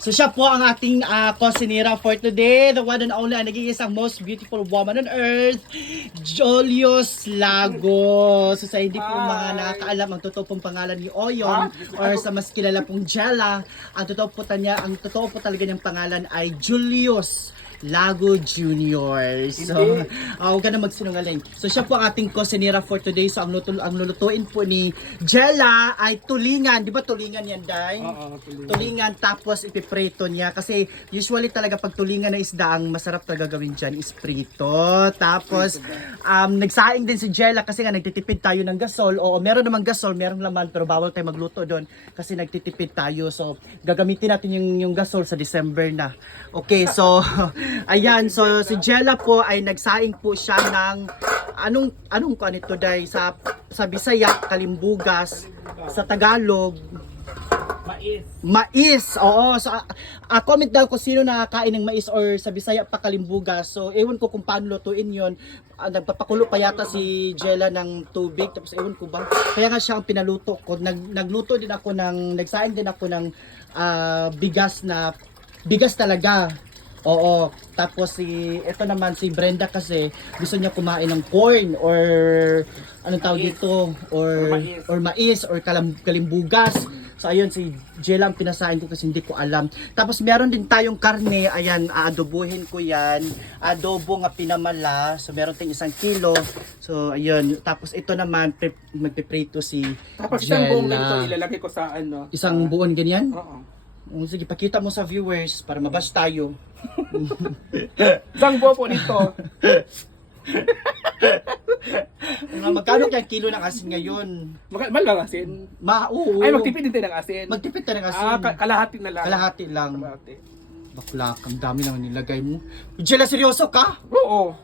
So siya po ang ating kusinera for today. The one and only, ang nag-iisang most beautiful woman on earth, Julius Lago. So sa hindi po mga nakakaalam, ang totoo pong pangalan ni Oyon, or sa mas kilala pong Jella, ang totoo po talaga niyang pangalan ay Julius Lago Jr. So, huwag ka na magsinungaling. So, siya po ang ating kusinera for today. So, ang lulutuin po ni Jella ay tulingan. Di ba tulingan yan, Day? Oo, Tulingan, tapos ipiprito niya. Kasi, usually talaga pag tulingan na isda, ang masarap talaga gawin dyan is prito. Tapos, nagsaing din si Jella kasi nga nagtitipid tayo ng gasol. Oo, meron namang gasol, meron laman, pero bawal tayo magluto doon kasi nagtitipid tayo. So, gagamitin natin yung gasol sa December na. Okay, so, ayan, so si Jella po ay nagsaing po siya ng anong ko nito Day sa Bisaya, kalimbugas, sa Tagalog mais. Oo, so comment daw kung sino nakakain ng mais or sa Bisaya pa kalimbugas. So ewan ko kung paano lutuin 'yon. Nagpapakulo pa yata si Jella ng tubig, tapos ewan ko ba. Kaya nga siya ang pinaluto ko. Nagluto din ako nagsaing din ako ng bigas talaga. Oo, tapos ito naman si Brenda kasi gusto niya kumain ng corn or anong tawag dito or mais or kalimbugas. So ayun, si Jella ang pinasain ko kasi hindi ko alam. Tapos meron din tayong karne, ayan, aadobuhin ko yan. Adobo nga pinamala. So meron tayong 1 kilo. So ayun, tapos ito naman magpiprito si Tapos Jella. isang buong ganito ilalagay ko sa Isang buon ganyan? Oo. Sige, pakita mo sa viewers para mabash tayo. Isang buo po nito. Magkano kaya kilo ng asin ngayon? Mahal lang asin. Oo. Ay, magtipid din tayo ng asin. Magtipid tayo ng asin. Kalahati na lang. Kalahati lang. Kalahati. Bakla, ang dami naman nilagay mo. Jella, seryoso ka? Oo.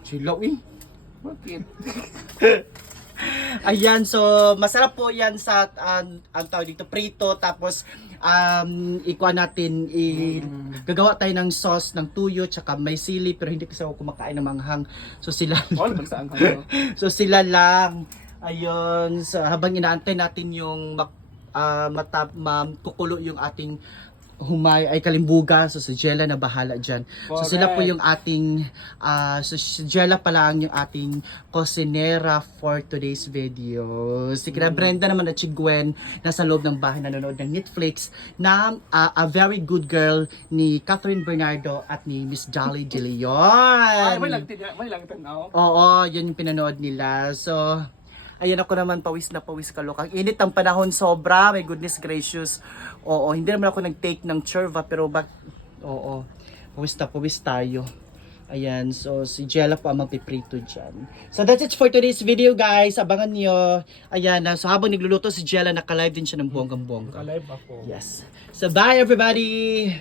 Jella, Bakit? Ayan, so masarap po yan sa ang tawag dito, prito. Tapos ikuha natin, gagawa tayo ng sauce ng tuyo tsaka may sili, pero hindi kasi ako kumakain ng manghang. So sila so sila lang. Ayun, so, habang inaantay natin yung kukulo yung ating humay ay kalimbugan. So si Jella na bahala dyan. So sila po yung ating si Jella pala ang yung ating kusinera for today's video. Si Kina Brenda naman at si Gwen nasa loob ng bahay nanonood ng Netflix na a very good girl ni Catherine Bernardo at ni Miss Jolly De Leon. Ay, may lang tanaw. Oo, yun yung pinanood nila. So ayan, ako naman pawis na pawis kalok. Ang init ang panahon sobra, my goodness gracious. Oo, hindi naman ako nag-take ng churva pero oo, pawis tayo. Ayan, so si Jella po ang magpiprito dyan. So that's it for today's video guys. Abangan nyo. Ayan, so habang nagluluto si Jella, naka-live din siya ng bonggang-bongga. Naka-live ako. Yes. So bye everybody!